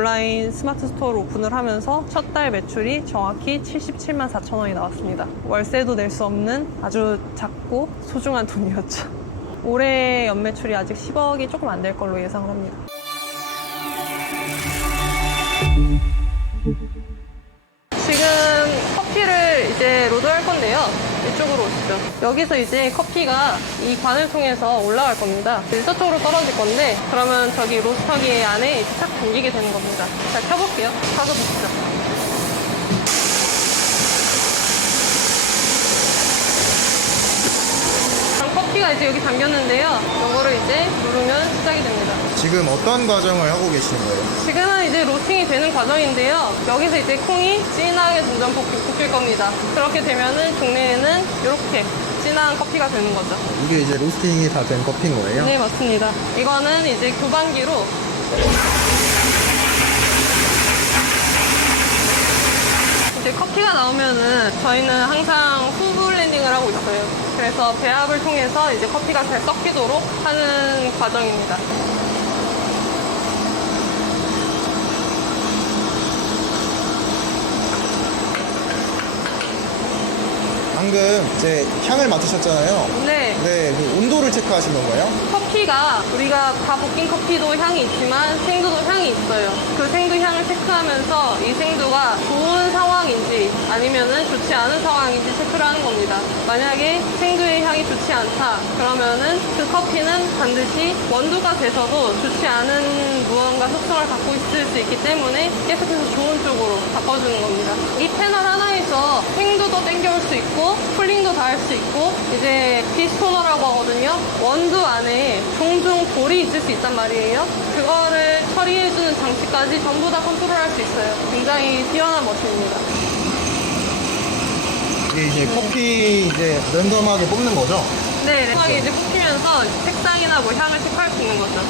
온라인 스마트 스토어를 오픈을 하면서 첫 달 매출이 정확히 77만 4천 원이 나왔습니다. 월세도 낼 수 없는 아주 작고 소중한 돈이었죠. 올해 연매출이 아직 10억이 조금 안 될 걸로 예상을 합니다. 지금 커피를 이제 로드할 건데요. 이쪽으로 오시죠. 여기서 이제 커피가 이 관을 통해서 올라갈 겁니다. 저쪽으로 떨어질 건데, 그러면 저기 로스터기 안에 이제 착 담기게 되는 겁니다. 자, 켜볼게요. 가서 보시죠. 커피가 이제 여기 담겼는데요. 이거를 이제 누르면 시작이 됩니다. 지금 어떤 과정을 하고 계시는 거예요? 지금은 이제 로스팅이 되는 과정인데요. 여기서 이제 콩이 진하게 점점 볶일 겁니다. 그렇게 되면은 종래에는 이렇게 진한 커피가 되는 거죠. 이게 이제 로스팅이 다 된 커피인 거예요? 네, 맞습니다. 이거는 이제 교반기로 이제 커피가 나오면은 저희는 항상 후 블렌딩을 하고 있어요. 그래서 배합을 통해서 이제 커피가 잘 섞이도록 하는 과정입니다. 방금 이제 향을 맡으셨잖아요. 네. 네, 그 온도를 체크하신 건가요? 커피가 우리가 다 볶인 커피도 향이 있지만 생두도 향이 있어요. 그 생두 향을 체크하면서 이 생두가 좋은 상황인지 아니면은 좋지 않은 상황인지 체크를 하는 겁니다. 만약에 생두의 향이 좋지 않다 그러면은 그 커피는 반드시 원두가 돼서도 좋지 않은 무언가 속성을 갖고 있을 수 있기 때문에 계속해서 좋은 쪽으로 바꿔주는 겁니다. 이 패널 하나에서 생두도 땡겨올 수 있고 쿨링도 다 할 수 있고 이제 디스토너라고 하거든요. 원두 안에 종종 돌이 있을 수 있단 말이에요. 그거를 처리해주는 장치까지 전부 다 컨트롤할 수 있어요. 굉장히 뛰어난 머신입니다. 이게 이제 커피 이제 랜덤하게 뽑는 거죠? 네, 랜덤하게 이제 뽑히면서 색상이나 뭐 향을 체크할 수 있는 거죠.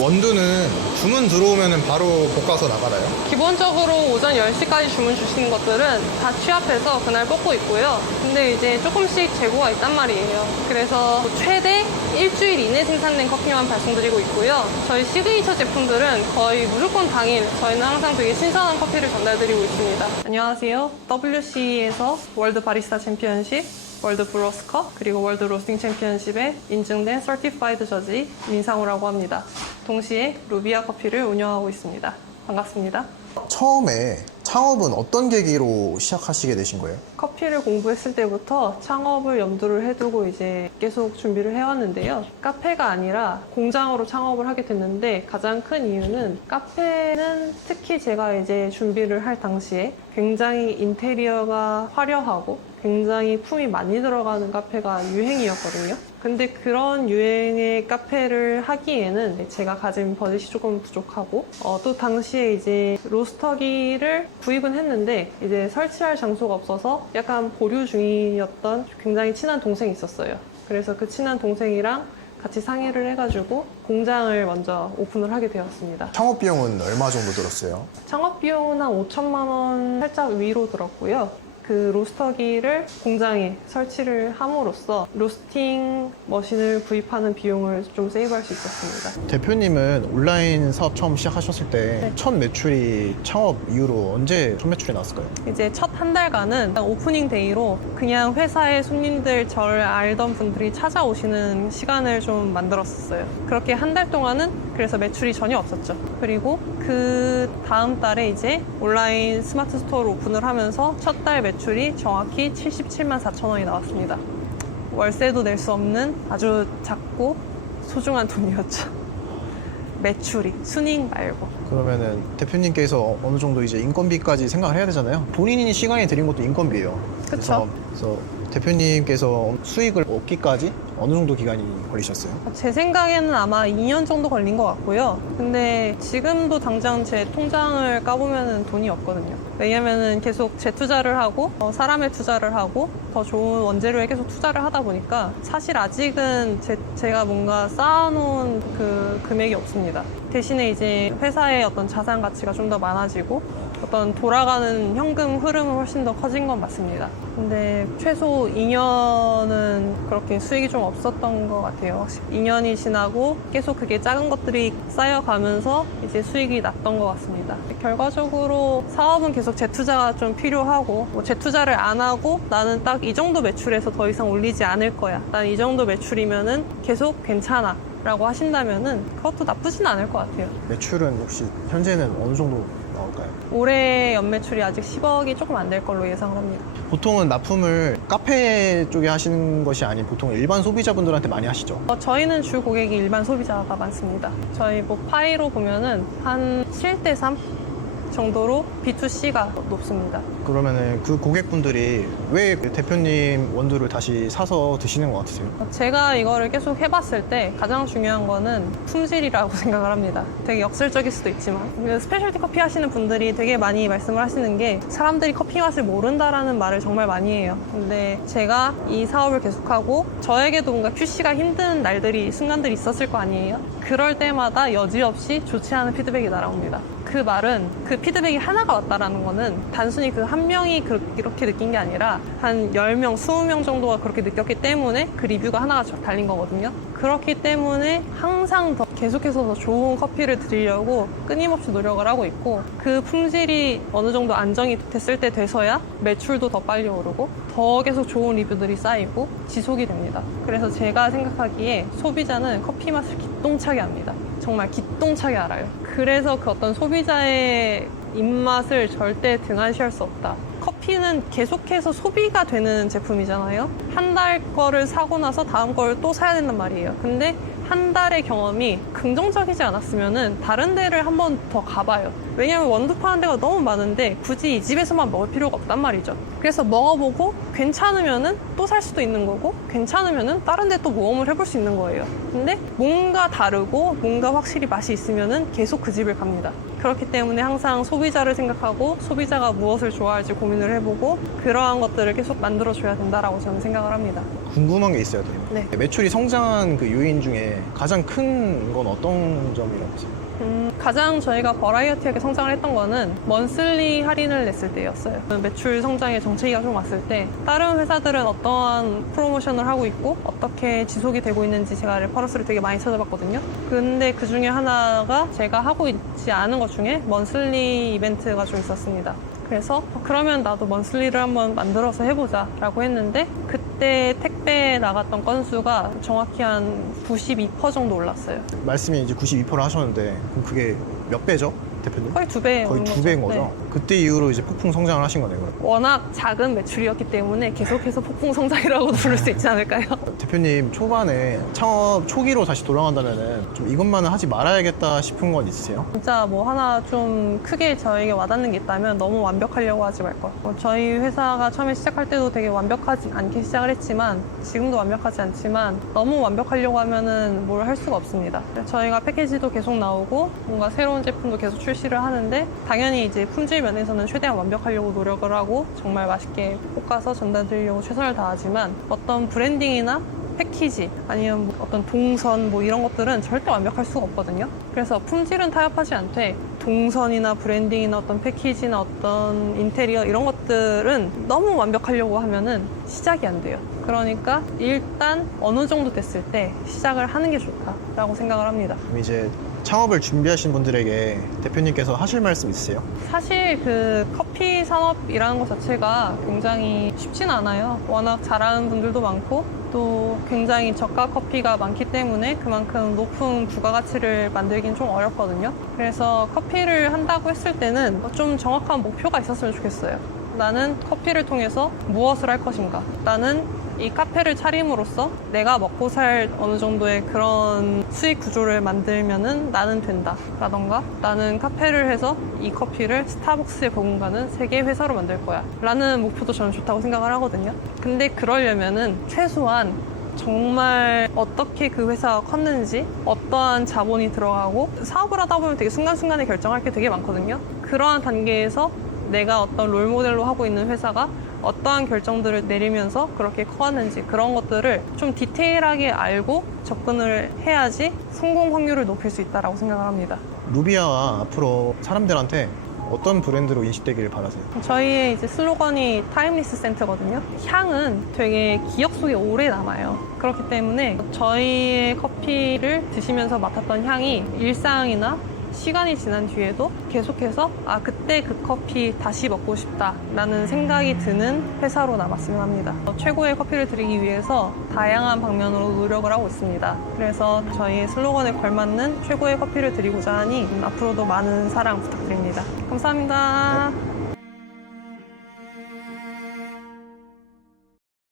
원두는 주문 들어오면 바로 볶아서 나가나요? 기본적으로 오전 10시까지 주문 주시는 것들은 다 취합해서 그날 뽑고 있고요. 근데 이제 조금씩 재고가 있단 말이에요. 그래서 최대 일주일 이내 생산된 커피만 발송드리고 있고요. 저희 시그니처 제품들은 거의 무조건 당일 저희는 항상 되게 신선한 커피를 전달드리고 있습니다. 안녕하세요. WC에서 월드 바리스타 챔피언십, 월드 브로스컵, 그리고 월드 로스팅 챔피언십에 인증된 서티파이드 저지 민상우라고 합니다. 동시에 루비아 커피를 운영하고 있습니다. 반갑습니다. 처음에 창업은 어떤 계기로 시작하시게 되신 거예요? 커피를 공부했을 때부터 창업을 염두를 해두고 이제 계속 준비를 해왔는데요. 카페가 아니라 공장으로 창업을 하게 됐는데 가장 큰 이유는 카페는 특히 제가 이제 준비를 할 당시에 굉장히 인테리어가 화려하고 굉장히 품이 많이 들어가는 카페가 유행이었거든요. 근데 그런 유행의 카페를 하기에는 제가 가진 버젯이 조금 부족하고 또 당시에 이제 로스터기를 구입은 했는데 이제 설치할 장소가 없어서 약간 보류 중이었던 굉장히 친한 동생이 있었어요. 그래서 그 친한 동생이랑 같이 상의를 해가지고 공장을 먼저 오픈을 하게 되었습니다. 창업 비용은 얼마 정도 들었어요? 창업 비용은 한 5천만 원 살짝 위로 들었고요. 그 로스터기를 공장에 설치를 함으로써 로스팅 머신을 구입하는 비용을 좀 세이브할 수 있었습니다. 대표님은 온라인 사업 처음 시작하셨을 때 첫 매출이 창업 이후로 언제 첫 매출이 났을까요? 이제 첫 한 달간은 오프닝 데이로 그냥 회사에 손님들 저를 알던 분들이 찾아오시는 시간을 좀 만들었었어요. 그렇게 한 달 동안은 그래서 매출이 전혀 없었죠. 그리고 그 다음 달에 이제 온라인 스마트 스토어를 오픈을 하면서 첫 달 매출이 정확히 77만 4천 원이 나왔습니다. 월세도 낼 수 없는 아주 작고 소중한 돈이었죠. 매출이, 순이익 말고. 그러면은 대표님께서 어느 정도 이제 인건비까지 생각을 해야 되잖아요. 본인이 시간이 들인 것도 인건비예요. 그쵸. 그래서 대표님께서 수익을 얻기까지 어느 정도 기간이 걸리셨어요? 제 생각에는 아마 2년 정도 걸린 것 같고요. 근데 지금도 당장 제 통장을 까보면 돈이 없거든요. 왜냐면은 계속 재투자를 하고 사람에 투자를 하고 더 좋은 원재료에 계속 투자를 하다 보니까 사실 아직은 제가 뭔가 쌓아놓은 그 금액이 없습니다. 대신에 이제 회사의 어떤 자산 가치가 좀 더 많아지고 어떤 돌아가는 현금 흐름은 훨씬 더 커진 건 맞습니다. 근데 최소 2년은 그렇게 수익이 좀 없었던 것 같아요. 2년이 지나고 계속 그게 작은 것들이 쌓여가면서 이제 수익이 났던 것 같습니다. 결과적으로 사업은 계속 재투자가 좀 필요하고 뭐 재투자를 안 하고 나는 딱 이 정도 매출에서 더 이상 올리지 않을 거야. 난 이 정도 매출이면은 계속 괜찮아. 라고 하신다면은 그것도 나쁘진 않을 것 같아요. 매출은 혹시 현재는 어느 정도 나올까요? 올해 연매출이 아직 10억이 조금 안 될 걸로 예상을 합니다. 보통은 납품을 카페 쪽에 하시는 것이 아닌 보통 일반 소비자분들한테 많이 하시죠? 저희는 주 고객이 일반 소비자가 많습니다. 저희 뭐 파이로 보면은 한 7대3 정도로 B2C가 높습니다. 그러면은 그 고객분들이 왜 대표님 원두를 다시 사서 드시는 것 같으세요? 제가 이거를 계속 해봤을 때 가장 중요한 거는 품질이라고 생각을 합니다. 되게 역설적일 수도 있지만 스페셜티 커피 하시는 분들이 되게 많이 말씀을 하시는 게 사람들이 커피 맛을 모른다라는 말을 정말 많이 해요. 근데 제가 이 사업을 계속하고 저에게도 뭔가 QC가 힘든 날들이 순간들이 있었을 거 아니에요? 그럴 때마다 여지없이 좋지 않은 피드백이 날아옵니다. 그 말은 그 피드백이 하나가 왔다라는 거는 단순히 그 한 명이 이렇게 느낀 게 아니라 한 10명, 20명 정도가 그렇게 느꼈기 때문에 그 리뷰가 하나가 달린 거거든요. 그렇기 때문에 항상 더 계속해서 더 좋은 커피를 드리려고 끊임없이 노력을 하고 있고 그 품질이 어느 정도 안정이 됐을 때 돼서야 매출도 더 빨리 오르고 더 계속 좋은 리뷰들이 쌓이고 지속이 됩니다. 그래서 제가 생각하기에 소비자는 커피 맛을 기똥차게 압니다. 정말 기똥차게 알아요. 그래서 그 어떤 소비자의 입맛을 절대 등한시할 수 없다. 커피는 계속해서 소비가 되는 제품이잖아요. 한 달 거를 사고 나서 다음 걸 또 사야 된단 말이에요. 근데 한 달의 경험이 긍정적이지 않았으면은 다른 데를 한 번 더 가봐요. 왜냐면 원두 파는 데가 너무 많은데 굳이 이 집에서만 먹을 필요가 없단 말이죠. 그래서 먹어보고 괜찮으면은 또 살 수도 있는 거고 괜찮으면은 다른 데 또 모험을 해볼 수 있는 거예요. 근데 뭔가 다르고 뭔가 확실히 맛이 있으면은 계속 그 집을 갑니다. 그렇기 때문에 항상 소비자를 생각하고 소비자가 무엇을 좋아할지 고민을 해보고 그러한 것들을 계속 만들어줘야 된다라고 저는 생각을 합니다. 궁금한 게 있어요. 네. 매출이 성장한 그 요인 중에 가장 큰 건 어떤 점이라고 보세요? 가장 저희가 버라이어티하게 성장을 했던 거는 먼슬리 할인을 냈을 때였어요. 매출 성장에 정체기가 좀 왔을 때 다른 회사들은 어떠한 프로모션을 하고 있고 어떻게 지속이 되고 있는지 제가 레퍼런스를 되게 많이 찾아봤거든요. 근데 그 중에 하나가 제가 하고 있지 않은 것 중에 먼슬리 이벤트가 좀 있었습니다. 그래서 그러면 나도 먼슬리를 한번 만들어서 해보자 라고 했는데 그때 택배에 나갔던 건수가 정확히 한 92% 정도 올랐어요. 말씀이 이제 92%를 하셨는데 그럼 그게 몇 배죠? 대표님? 거의 2배. 거의 2배인 거죠? 네. 그때 이후로 이제 폭풍 성장을 하신 거네요. 그럼. 워낙 작은 매출이었기 때문에 계속해서 폭풍 성장이라고도 부를 수 있지 않을까요? 대표님 초반에 창업 초기로 다시 돌아간다면은 좀 이것만은 하지 말아야겠다 싶은 건 있으세요? 진짜 뭐 하나 좀 크게 저에게 와닿는 게 있다면 너무 완벽하려고 하지 말 것. 저희 회사가 처음에 시작할 때도 되게 완벽하지 않게 시작을 했지만 지금도 완벽하지 않지만 너무 완벽하려고 하면은 뭘 할 수가 없습니다. 저희가 패키지도 계속 나오고 뭔가 새로운 제품도 계속 출시를 하는데 당연히 이제 품질 면에서는 최대한 완벽하려고 노력을 하고 정말 맛있게 볶아서 전달드리려고 최선을 다하지만 어떤 브랜딩이나 패키지 아니면 뭐 어떤 동선 뭐 이런 것들은 절대 완벽할 수가 없거든요. 그래서 품질은 타협하지 않되 동선이나 브랜딩이나 어떤 패키지나 어떤 인테리어 이런 것들은 너무 완벽하려고 하면은 시작이 안 돼요. 그러니까 일단 어느 정도 됐을 때 시작을 하는 게 좋다라고 생각을 합니다. 그럼 이제 창업을 준비하신 분들에게 대표님께서 하실 말씀 있으세요? 사실 그 커피 산업이라는 것 자체가 굉장히 쉽진 않아요. 워낙 잘하는 분들도 많고 또 굉장히 저가 커피가 많기 때문에 그만큼 높은 부가가치를 만들긴 좀 어렵거든요. 그래서 커피를 한다고 했을 때는 좀 정확한 목표가 있었으면 좋겠어요. 나는 커피를 통해서 무엇을 할 것인가? 나는 이 카페를 차림으로써 내가 먹고 살 어느 정도의 그런 수익 구조를 만들면은 나는 된다. 라던가 나는 카페를 해서 이 커피를 스타벅스에 버금가는 세계 회사로 만들 거야. 라는 목표도 저는 좋다고 생각을 하거든요. 근데 그러려면은 최소한 정말 어떻게 그 회사가 컸는지, 어떠한 자본이 들어가고 사업을 하다 보면 되게 순간순간에 결정할 게 되게 많거든요. 그러한 단계에서 내가 어떤 롤모델로 하고 있는 회사가 어떠한 결정들을 내리면서 그렇게 커왔는지 그런 것들을 좀 디테일하게 알고 접근을 해야지 성공 확률을 높일 수 있다고 생각을 합니다. 루비아가 앞으로 사람들한테 어떤 브랜드로 인식되기를 바라세요? 저희의 이제 슬로건이 타임리스 센터거든요. 향은 되게 기억 속에 오래 남아요. 그렇기 때문에 저희의 커피를 드시면서 맡았던 향이 일상이나 시간이 지난 뒤에도 계속해서 그때 그 커피 다시 먹고 싶다 라는 생각이 드는 회사로 남았으면 합니다. 최고의 커피를 드리기 위해서 다양한 방면으로 노력을 하고 있습니다. 그래서 저희의 슬로건에 걸맞는 최고의 커피를 드리고자 하니 앞으로도 많은 사랑 부탁드립니다. 감사합니다. 네.